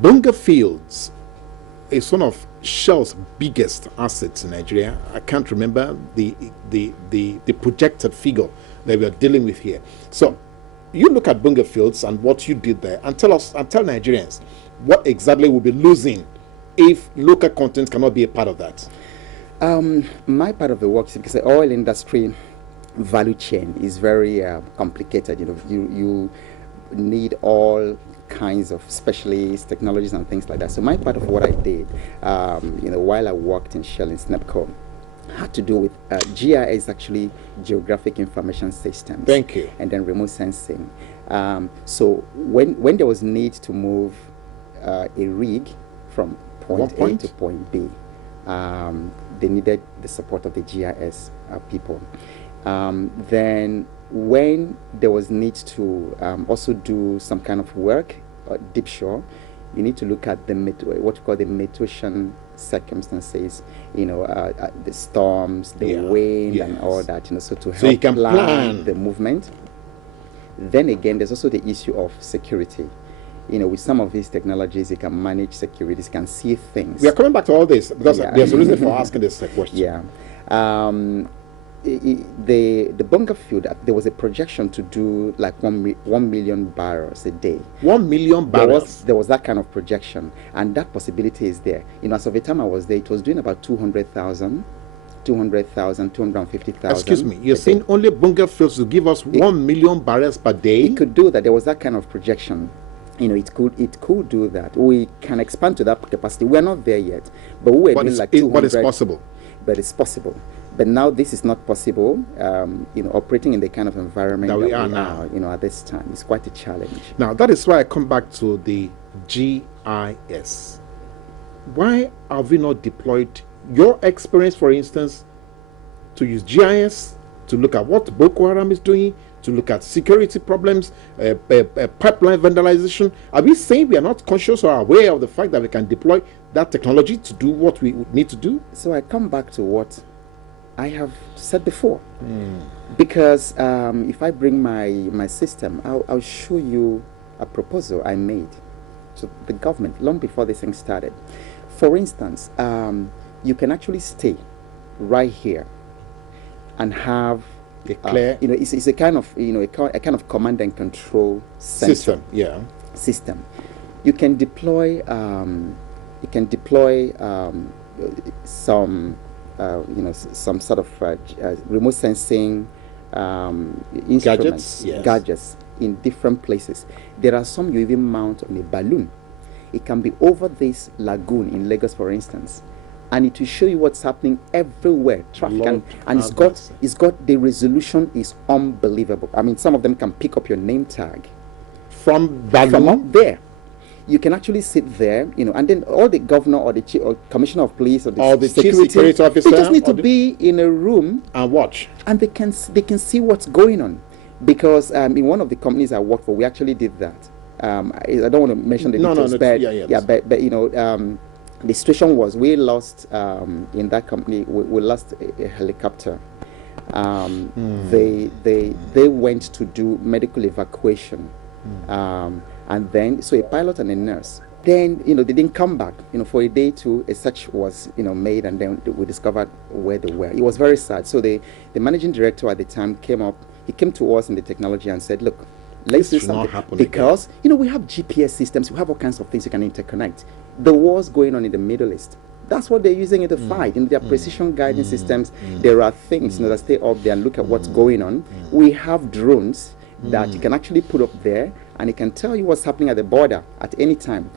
Bunga Fields is one of Shell's biggest assets in Nigeria. I can't remember the projected figure that we are dealing with here. So you look at Bunga Fields and what you did there, and tell Nigerians what exactly we'll be losing if local content cannot be a part of that. My part of the work is because the oil industry value chain is very complicated. You need all kinds of specialist technologies and things like that. So my part of what I did, while I worked in Shell in SNEPCO, had to do with GIS, actually Geographic Information Systems. Thank you. And then remote sensing. So when there was need to move a rig from point A to point B, they needed the support of the GIS people. Then when there was need to also do some kind of work deep shore, you need to look at the what we call the Meteorological circumstances, the storms, the wind, and all that, so to help you can plan the movement. Then again, there's also the issue of security. With some of these technologies, you can manage security, you can see things. We are coming back to all this because there's a reason for asking this question. Yeah. The Bunga field, there was a projection to do like 1 million barrels a day. 1 million barrels? There was that kind of projection, and that possibility is there. As of the time I was there, it was doing about 200,000, 250,000. Excuse me, you're saying only Bunga fields will give us 1 million barrels per day? It could do that. There was that kind of projection. It could do that. We can expand to that capacity. We're not there yet, but we were doing like 200. But it's possible. But it's possible. But now this is not possible. Operating in the kind of environment that we are now, at this time, is quite a challenge. Now that is why I come back to the GIS. Why have we not deployed your experience, for instance, to use GIS to look at what Boko Haram is doing, to look at security problems, pipeline vandalization? Are we saying we are not conscious or aware of the fact that we can deploy that technology to do what we need to do? So I come back to what I have said before. Because if I bring my system, I'll show you a proposal I made to the government long before this thing started. For instance, you can actually stay right here and have clear, it's a kind of a kind of command and control system. System. You can deploy some some sort of remote sensing instruments, gadgets in different places. There are some you even mount on a balloon. It can be over this lagoon in Lagos, for instance, and it will show you what's happening everywhere. Traffic and it's got the resolution is unbelievable. I mean, some of them can pick up your name tag from up there. You can actually sit there, and then all the governor or the chief or commissioner of police or the security officer, they just need to be in a room and watch, and they can see what's going on. Because in one of the companies I worked for, we actually did that. I don't want to mention the details, but the situation was we lost in that company. We lost a helicopter. They went to do medical evacuation, and then so a pilot and a nurse. Then they didn't come back. For a day too, a search was made, and then we discovered where they were. It was very sad. So the managing director at the time came up. He came to us in the technology and said, "Look, let's do something because we have GPS systems, we have all kinds of things you can interconnect. The war's going on in the Middle East. That's what they're using in the fight. In their precision guidance systems, there are things that stay up there and look at what's going on. We have drones that you can actually put up there, and it can tell you what's happening at the border at any time.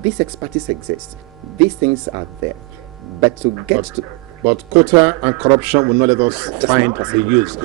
This expertise exists. These things are there, but to get to but quota and corruption will not let us find the use."